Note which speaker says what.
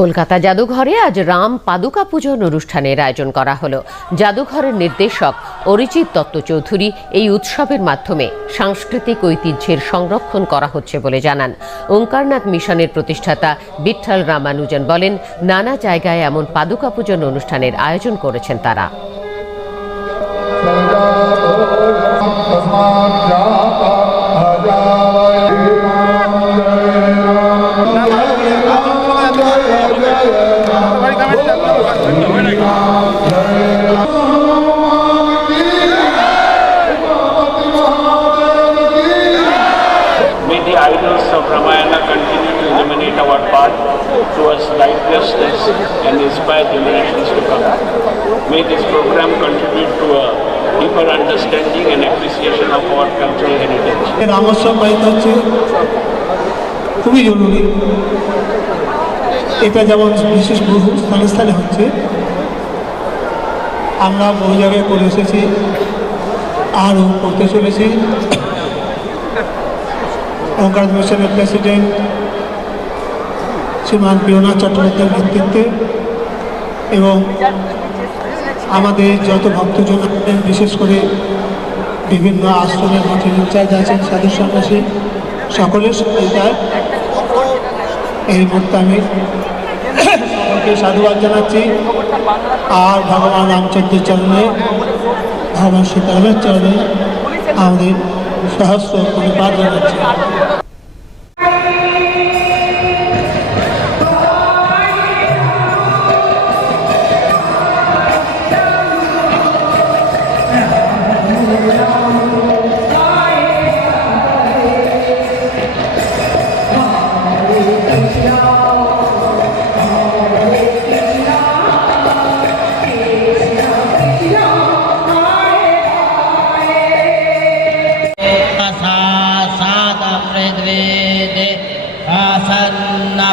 Speaker 1: কলকাতা জাদুঘরে আজ রাম পাদুকা পূজন অনুষ্ঠানের আয়োজন করা হলো। জাদুঘরের নির্দেশক অরিজিৎ দত্ত চৌধুরী এই উৎসবের মাধ্যমে সাংস্কৃতিক ঐতিহ্যের সংরক্ষণ করা হচ্ছে বলে জানান। ওঙ্কারনাথ মিশনের প্রতিষ্ঠাতা বিঠ্ঠল রামানুজন বলেন, নানা জায়গায় এমন পাদুকা পূজন অনুষ্ঠানের আয়োজন করেছেন তারা।
Speaker 2: Idols of Ramayana continue to illuminate our path towards lifelessness and inspire generations to come. May this program contribute to a deeper understanding and appreciation of our cultural heritage.
Speaker 3: রামোৎসব পালিত হচ্ছে খুবই জরুরি এটা যেমন বিশেষ বহু স্থানে স্থানে হচ্ছে আমরা বহু জায়গায় করে এসেছি আরও করতে চলেছি মিশনের প্রেসিডেন্ট শ্রীমান প্রিয়নাথ চট্টোপাধ্যায়ের নেতৃত্বে এবং আমাদের যত ভক্তজন আছেন বিশেষ করে বিভিন্ন আশ্রমের মঠের ইনচার্জ আছেন, সাধু সন্ন্যাসী, সকলের সহযোগিতায় এই মুহূর্তে আমি সকলকে সাধুবাদ জানাচ্ছি। আর ভগবান রামচন্দ্রের চরণে, ভগবান সীতারামের চরণে আমাদের সহস্র পরিবার জানাচ্ছি